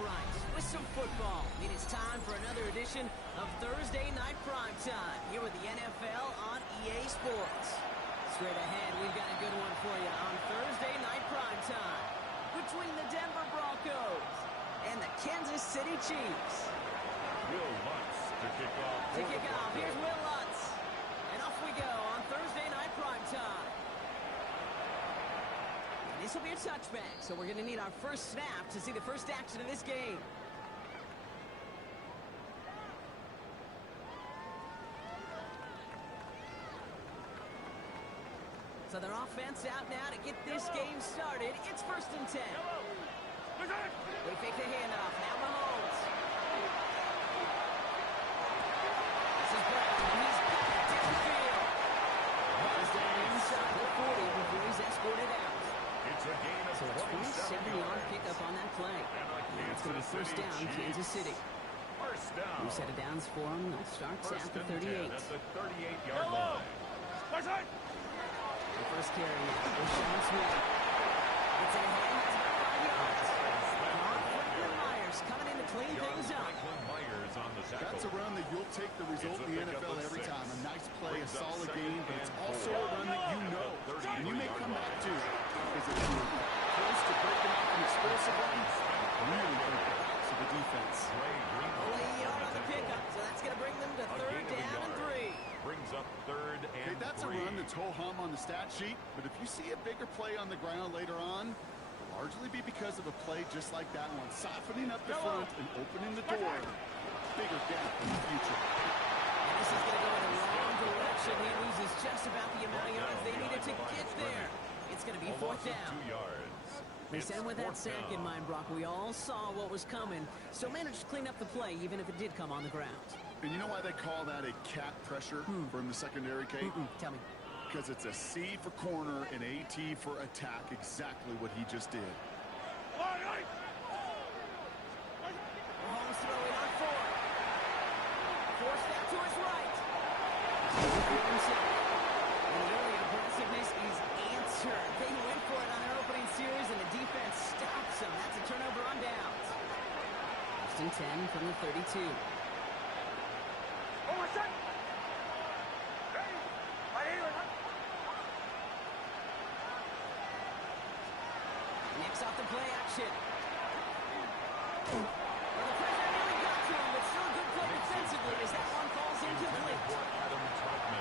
right with some football. It is time for another edition of Thursday Night Primetime here with the NFL on EA Sports. Straight ahead, we've got a good one for you on Thursday Night Primetime between the Denver Broncos and the Kansas City Chiefs. Will Lutz to kick off. Here's Will Lutz. And off we go on Thursday Night Primetime. This will be a touchback, so we're going to need our first snap to see the first action of this game. So their offense out now to get this game started. It's 1st and 10. They fake the handoff. Now Mahomes. This is Brown, and he's back in the field. He's down inside the 40 before he's escorted out. It's a gain of So it's 47-yard pickup on that play. And it's going to be first down, Kansas City. First down. New set of downs for them. That starts at the 38. At the 38-yard line. The first carry now for Sean Smith. It's in hand. That's about 5 yards. Franklin Myers coming in to clean things up. Franklin Myers on the tackle. That's a run that you'll take the result in the NFL every time. A nice play, a solid game, but it's also a run that you know. And you may come back to it. Because if you're close to breaking off an explosive run, really big backs of the defense. Only a yard on the pickup, so that's going to bring them to third down and 3. Brings up third and That's 3. a run that's ho-hum on the stat sheet, but if you see a bigger play on the ground later on, it'll largely be because of a play just like that one, softening up the front and opening the door. Bigger gap in the future. And this is going to go in the wrong direction. He loses just about the amount of yards they needed to get there. It's going to be fourth down. 2 yards. They sent with that sack in mind, Brock. We all saw what was coming, so managed to clean up the play, even if it did come on the ground. And you know why they call that a cat pressure from the secondary, Kate? Tell me. Because it's a C for corner and a T for attack, exactly what he just did. Mahomes throwing on 4. Forced out to his right. And the early aggressiveness is answered. They went for it on their opening series, and the defense stops them. That's a turnover on downs. 1st and 10 from the 32. Nips off the play action. Well, the pressure nearly got to him, but still a good play defensively as that one falls incomplete.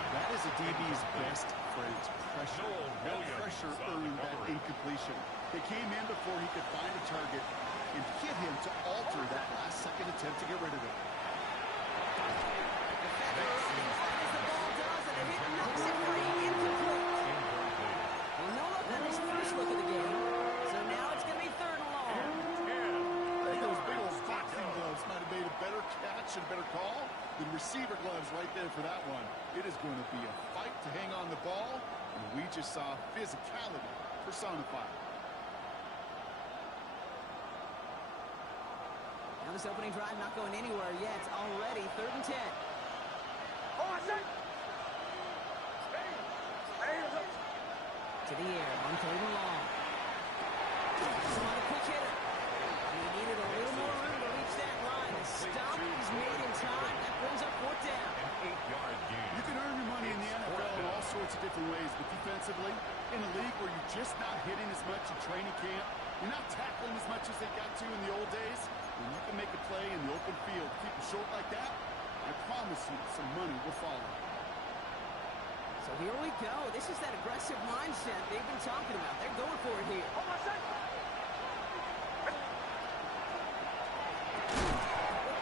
That is a DB's best friend, pressure. That pressure earned that incompletion. They came in before he could find a target and hit him to alter that last-second attempt to get rid of it. As the ball does, and the hit knocks it free, incomplete. Well, no look on his first look of the game, so now it's going to be 3rd and long. I think those big old boxing gloves might have made a better catch and better call than receiver gloves right there for that one. It is going to be a fight to hang on the ball, and we just saw physicality personified. Now this opening drive not going anywhere yet. It's already 3rd and 10. To the air on 3rd and long. On a quick hitter. He needed a little more room to reach that line. The stop is made in time. That brings up 4th down. An 8-yard gain. You can earn your money in the NFL in all sorts of different ways, but defensively, in a league where you're just not hitting as much in training camp, you're not tackling as much as they got to in the old days, when you can make a play in the open field, keep it short like that, I promise you some money will follow. So here we go. This is that aggressive mindset they've been talking about. They're going for it here.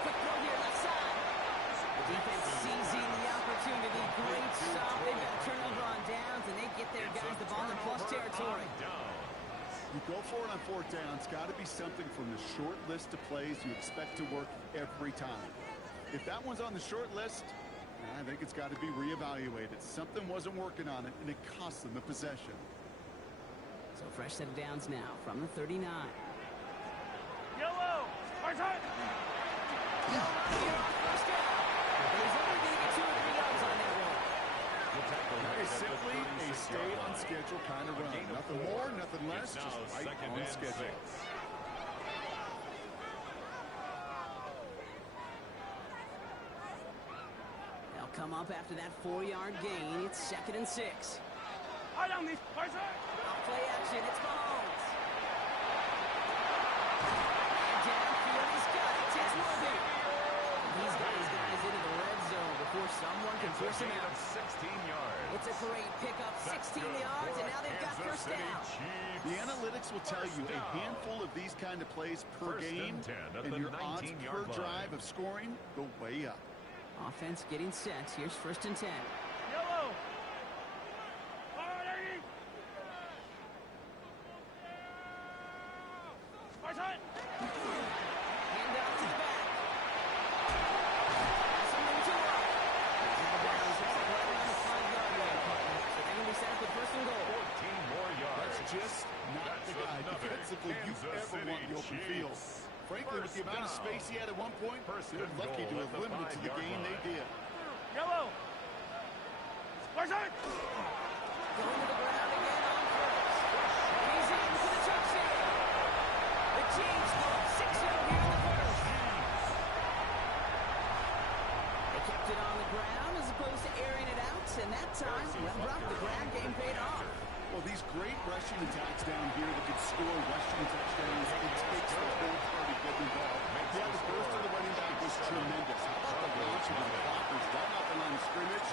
Quick throw here left side. The defense seizing the opportunity. Great stop. They've got a turnover on downs, and they get their guys the ball in plus territory. You go for it on 4th down. It's got to be something from the short list of plays you expect to work every time. If that one's on the short list, I think it's got to be reevaluated. Something wasn't working on it, and it cost them the possession. So fresh set of downs now from the 39. Yellow! First down! He's only going to get 2 or 3 yards on that one. That is simply a stay on schedule kind of run. Nothing more, nothing less, just right on schedule. come up after that 4-yard gain. It's 2nd and 6. Off play action, it's Mahomes. And downfield, he's got it. It's Worthy. He's got his guys into the red zone before someone can force him out. 16 yards. It's a great pickup, 16 yards, and now they've got first down. The analytics will tell you a handful of these kind of plays per game, and your odds per drive of scoring go way up. Offense getting set. Here's 1st and 10. Yellow. Hand out to the back. Something to up. The Browns looks like right around the 5-yard line, partner. So they're going to be set up with 1st and goal. 14 more yards. That's just not the guy defensively you ever want in the open field. Frankly, with the amount of space he had at one point, they're lucky to have limited to the game they did. Yellow. Going to the ground again on 1st. He's in for the touchdown. The Chiefs go up 6-0 here in the 1st. They kept it on the ground as opposed to airing it out, and that time, well, Brock, the ground game paid off. Well, these great rushing attacks down here that could score rushing touchdowns, it takes the whole party getting involved. Yeah, the burst of the running back was tremendous. How about the launch of the blockers right off the line of scrimmage?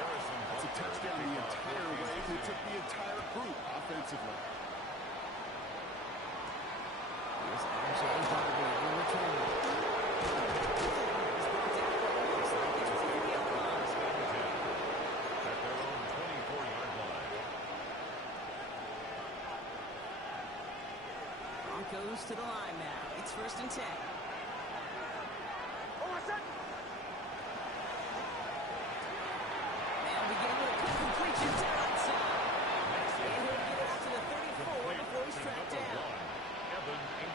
It's a touchdown the entire way, and it took the entire group offensively. Here's Ashley Barkley on the return. At their own 24-yard line. Broncos to the line now. It's 1st and 10. They'll begin with a quick completion to outside. And he'll get it out to the 34 before he's tracked down.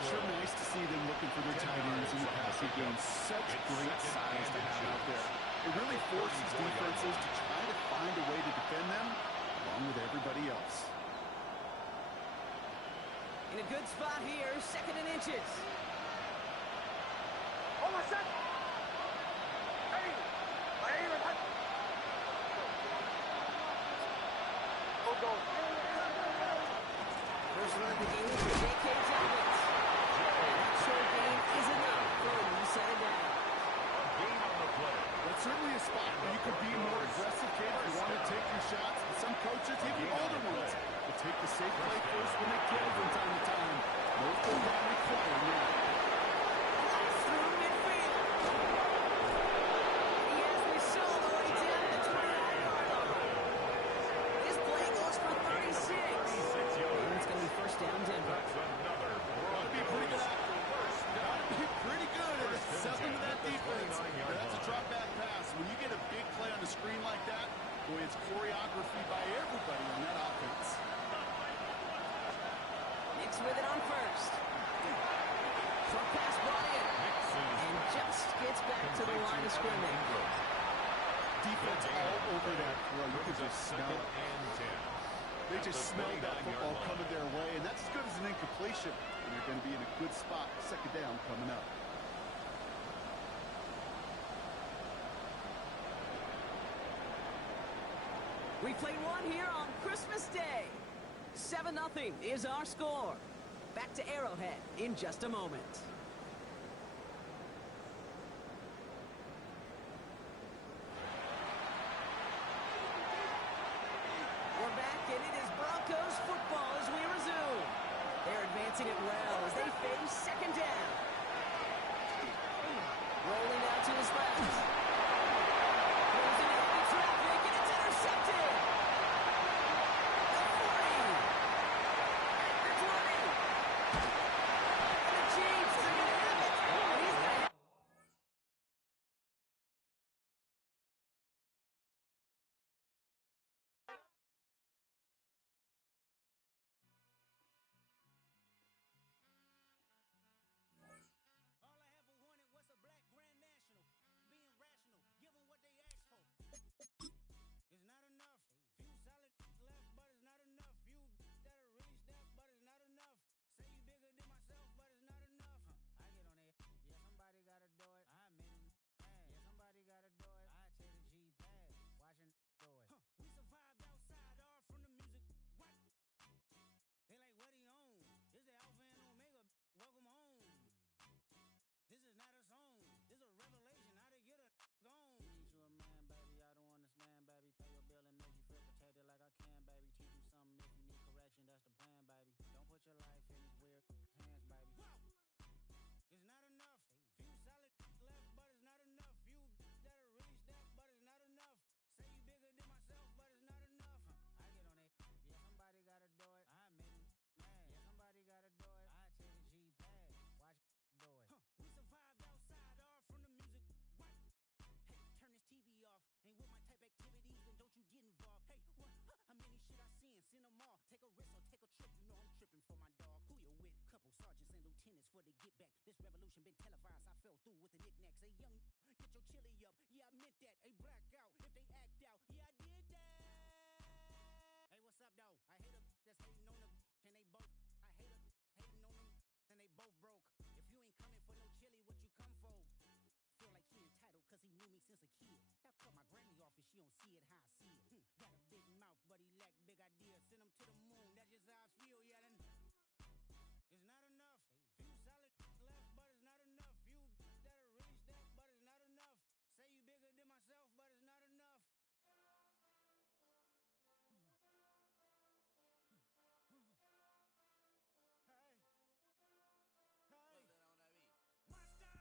Sure nice to see them looking for their tight ends in the passing game. Such great size to have out there. It really forces defenses to try to find a way to defend them along with everybody else. In a good spot here, 2nd and inches. First run of the game for J.K. Dobbins. That short gain is enough for him to set it down. A gain on the play. That's certainly a spot where you can be more aggressive, kid. You want to take your shots. And some coaches, even older ones, will take the safe play first when they can from time to time. No full down required now. Through midfield. He has the solo right down at the 29-yard line. This play goes for 36. And it's going to be 1st down, Denver. Ought to be pretty good after first. Ought to be pretty good at selling to that defense. That's a drop back pass. When you get a big play on the screen like that, boy, it's choreography by everybody on that offense. Nix with it on 1st. Short pass, Bryant. And just gets back to the line of scrimmage. Defense all over that throw. You could just smell it. They just smelled that football coming their way, and that's as good as an incompletion. And you're going to be in a good spot. 2nd down coming up. We played one here on Christmas Day. 7-0 is our score. Back to Arrowhead in just a moment. We're back, and it is Broncos football as we resume. They're advancing it well as they face 2nd down. Rolling out to his left. Throws into heavy traffic, and it's intercepted. The 40. The 20. And the Chiefs bring though. I hate a that's hating on them, and they both. I hate a hating on them, and they both broke. If you ain't coming for no chili, what you come for? Feel like he entitled cause he knew me since a kid. I cut my granny off and she don't see it how I see it. Got a big mouth, but he lack big ideas. Send him to the moon, that's just how I feel, yelling. It's not enough. Few solid left, but it's not enough. Few that'll reach that, but it's not enough. Say you bigger than myself, but it's not enough. Hey. Hey. Monster!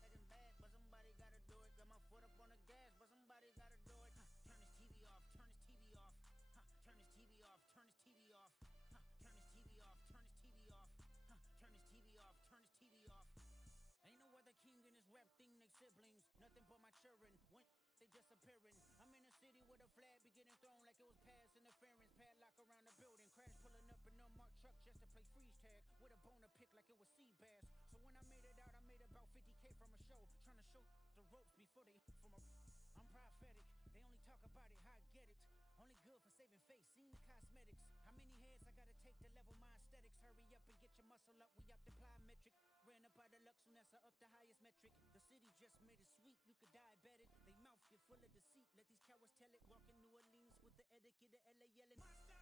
Taking bad, but somebody gotta do it. Got my foot up on the gas, but somebody gotta do it. Turn this TV off, turn this TV off. Turn this TV off, turn this TV off. Turn this TV off, turn this TV off. Turn this TV off, turn this TV off. Ain't no other king in this rap thing, they siblings. Nothing but my children. When they disappearing. I'm in a city with a flag be getting thrown like it was pass interference. Padlock around the building. Crash pulling up an unmarked truck just to play freeze tag. With a bone to pick like it was sea bass. So when I made it out, I made about 50K from a show. Trying to show the ropes before they from a... I'm prophetic. They only talk about it, how I get it. Only good for saving face, seen the cosmetics. How many heads I gotta take to level my aesthetics? Hurry up and get your muscle up, we up the plyometric. Ran up out of luck, soon as I up the highest metric. The city just made it sweet, you could diabetic. They mouth get full of deceit, let these cowards tell it. Walk in New Orleans with the etiquette of LA yelling. Monster!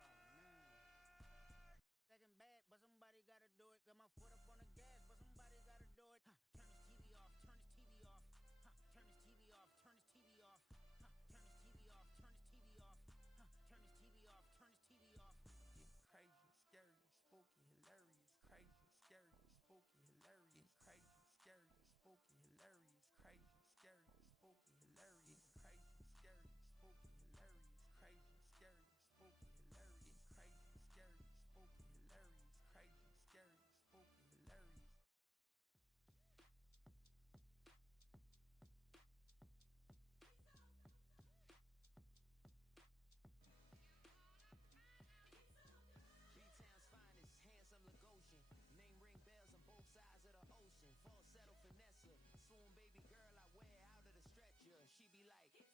Oh, man. Second bad, but somebody gotta do it. Got my foot up on the gas, but somebody gotta do it. Turn this TV off, turn this TV off. Turn this TV off, turn this TV off. Turn this TV off, turn this TV off. Turn this TV off, turn this TV off. It's crazy, scary, spooky, hilarious. Crazy, scary, spooky, hilarious. Crazy, scary, spooky, hilarious. Crazy, scary, spooky, hilarious. Crazy, scary, spooky, hilarious. Crazy, scary, spooky, hilarious. Crazy, scary, spooky, hilarious. Crazy, scary, spooky, hilarious. Finest, handsome Lagosian. Name ring bells on both sides of the ocean. Falsetto Vanessa, swoon baby girl I wear out of the stretcher. She be like, you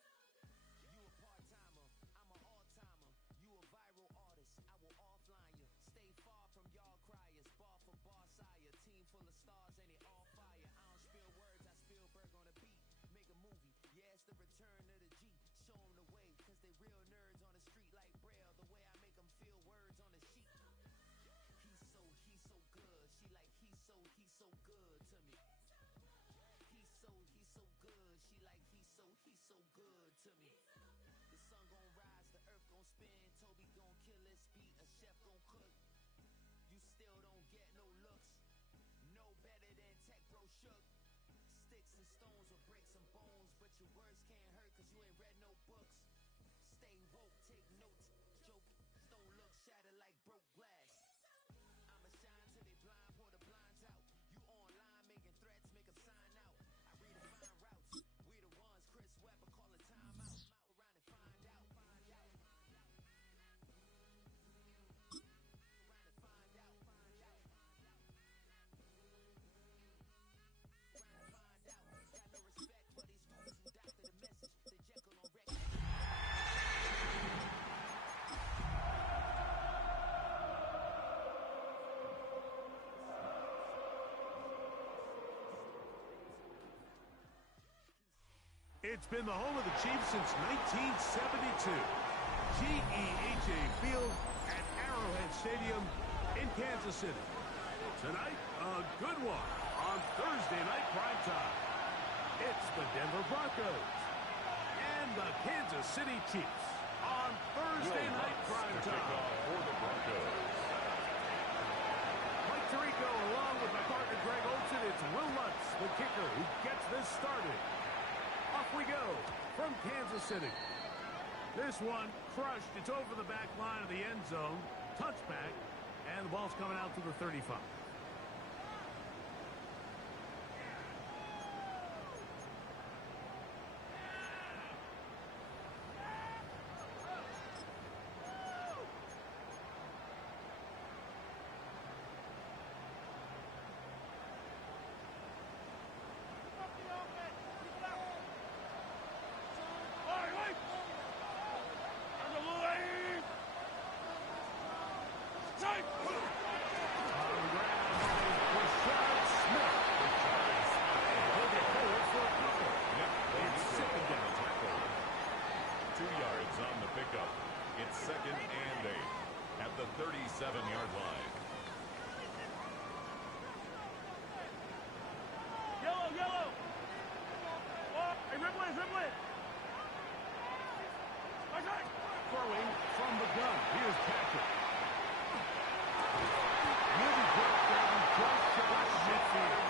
a part-timer, I'm an all-timer. You a viral artist, I will offline you. Stay far from y'all criers, bar for bar sire. Team full of stars and it all fire. I don't spill words, I Spielberg on a beat. Make a movie, yeah, it's the return of the G. Show them the way, cause they real nerds on the street like Braille. The way I make them feel words on the sheet. He's so good. She like, he's so good to me. He's so good. She like, he's so good to me. The sun gon' rise, the earth gon' spin. Toby gon' kill this beat, a chef gon' cook. You still don't get no looks. No better than Tech Bro Shook. Sticks and stones will break some bones, but your words can't hurt cause you ain't read no books. Stay woke, take notes, joke, don't look shattered like broke glass. I'ma shine till they blind, pour the blinds out. You online making threats, make them sign out. I redefine routes, we the ones Chris Webber call a timeout. Around and find out. Around and find out. Got no respect for these fools who doctor the message. The Jekyll on record. It's been the home of the Chiefs since 1972. GEHA Field at Arrowhead Stadium in Kansas City. Tonight, a good one on Thursday night primetime. It's the Denver Broncos and the Kansas City Chiefs on Thursday night primetime. For the Broncos. Mike Tirico along with my partner Greg Olson. It's Will Lutz, the kicker, who gets this started. Off we go from Kansas City. This one crushed. It's over the back line of the end zone. Touchback. And the ball's coming out to the 35. Keep up the offense. Keep it up. the ground is Rashard Smith. Hold it forward for a couple. It's second down. 2 yards on the pickup. It's second and 8 at the 37-yard line. Yellow, yellow. Oh, hey, ribble it, ribble it. Throwing from the gun. Here's Patrick. Will be brought down just short of midfield.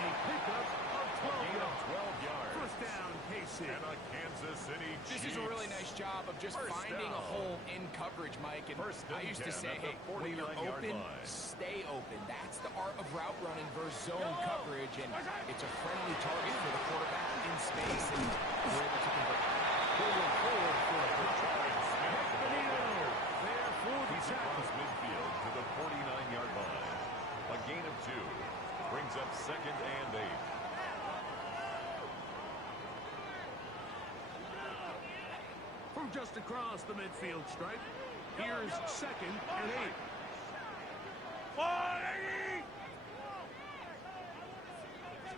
A pickup of 12 yards. 12 yards. First down, KC. And a Kansas City Chiefs. This is a really nice job of just finding a hole in coverage, Mike. And I used to say, hey, when you're open, stay open. That's the art of route running versus zone coverage. And it's a friendly target for the quarterback in space. And we're able to convert. Pulling forward for a there for the across midfield to the 49-yard line. A gain of 2 brings up second and 8. From just across the midfield stripe, here's second and 8.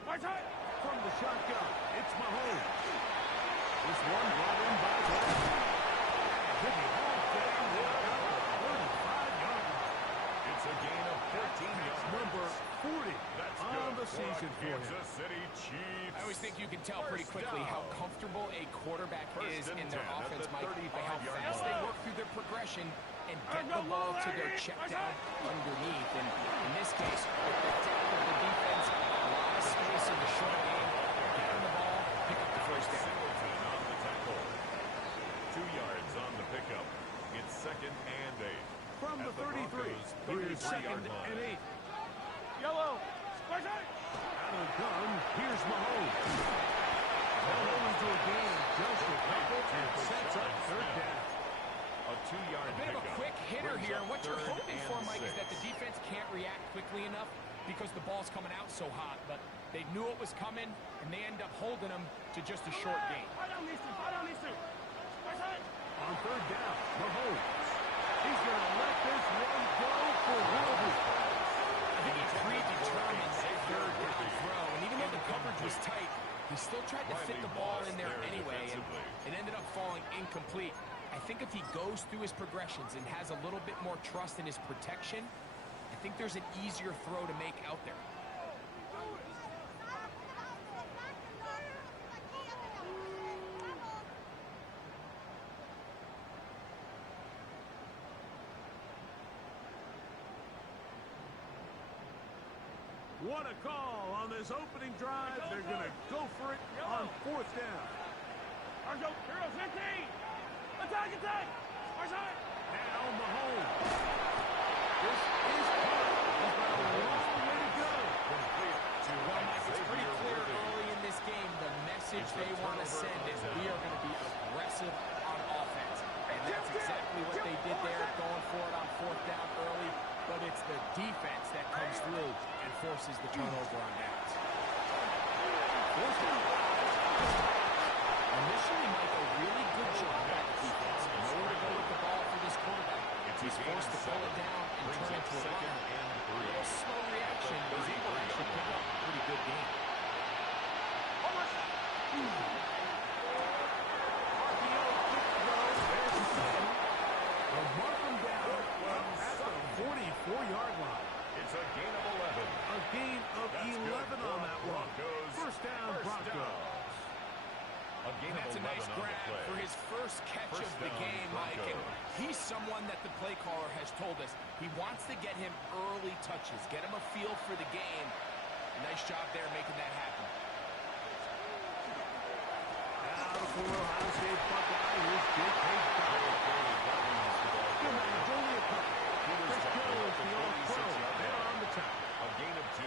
From the shotgun, it's Mahomes. This one brought in by It's a gain of 14 yards. Number 40 That's on the good season for him. Kansas City Chiefs. I always think you can tell pretty quickly how comfortable a quarterback is in their offense, Mike, by how fast they work through their progression and get the ball to their check down underneath. And in this case, with the depth of the defense, a lot of space in the short game, get on the ball, pick up the first down. Singleton on the tackle. 2 yards on the pickup. It's second and 8. From the 33, here's second and 8. Yellow. Out of gun, here's Mahomes. Mahomes to a gain just a couple and sets up third down. A 2-yard A bit of a pickup. quick hitter Brings here. up What you're third hoping and for, Mike, is 6. that the defense can't react quickly enough because the ball's coming out so hot. But they knew it was coming, and they end up holding them to just a short gain. On third down, Mahomes. He's going to let this one go for Wilbur. I think he predetermined that third down throw, and even though the coverage was tight, he still tried to fit the ball in there anyway, and it ended up falling incomplete. I think if he goes through his progressions and has a little bit more trust in his protection, I think there's an easier throw to make out there. What a call on this opening drive. They're going to go for it on fourth down. Now Mahomes. This is good. He's got a long way to go. Well, Mike, it's pretty clear early in this game the message they want to send is we are going to be aggressive on offense. And that's exactly what they did there, going for it on fourth down early. But it's the defense that comes through and forces the turnover on downs. Initially, Mike, a really good job by the defense. Nowhere to go with the ball for this quarterback. He's forced to pull it down and turn it to a run. A little slow reaction, but he's able to actually pick up a pretty good game. A mark him down at the 44-yard line. It's a gain of 11. A gain of 11 on that one. First down, Broncos. That's a nice grab for his first catch of the game, Mike. And he's someone that the play caller has told us he wants to get him early touches, get him a feel for the game. Nice job there making that happen. Now for Ohio State Buckeye, here's J.K. Dobbins. Only a couple. Chris Jones, the all-pro, there on the top. A gain of 2.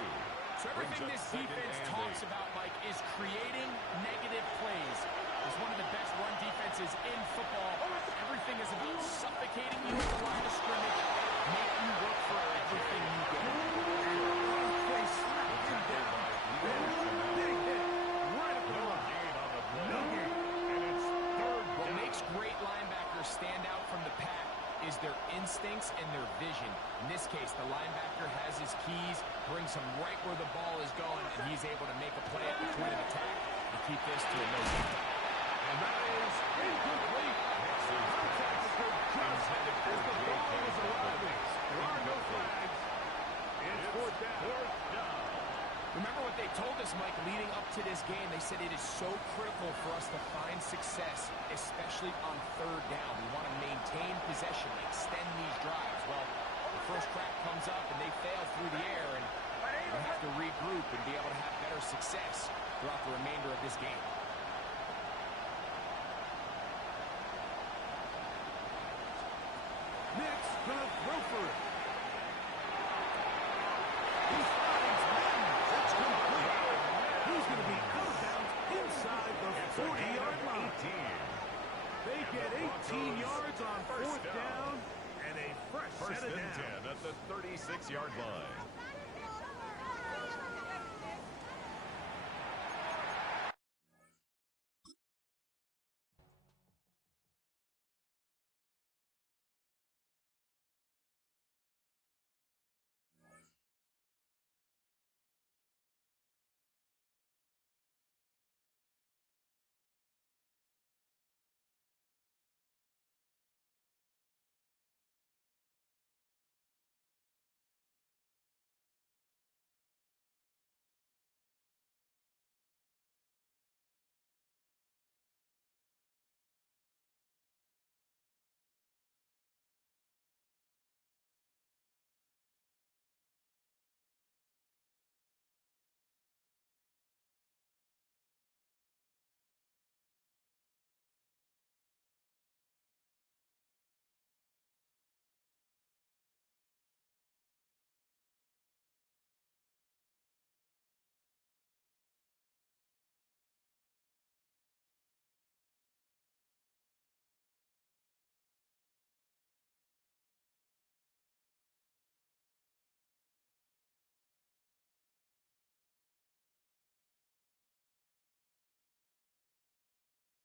So everything this defense talks about, Mike, is creating negative plays. It's one of the best run defenses in football. Everything is about suffocating you at the line of scrimmage, make you work for everything you get. They slapped him down. Big hit right up the line. No gain. And it's third What down. makes great linebackers stand out from the pack is their instincts and their vision. In this case, the linebacker has his keys, brings him right where the ball is going, and he's able to make a play at the point of attack and keep this to a no-gain. And that is incomplete. Contact occurred just as the ball was arriving. There are no flags. It's fourth down. Remember what they told us, Mike, leading up to this game. They said it is so critical for us to find success, especially on third down. We want to maintain possession, extend these drives. Well, the first crack comes up, and they fail through the air, and we have to regroup and be able to have better success throughout the remainder of this game. Nick's gonna throw for it. He finds Madden. It's complete. He's gonna be out of bounds inside the 40-yard line. They get 18 yards on fourth down and a fresh First set of and downs. 10 at the 36-yard line.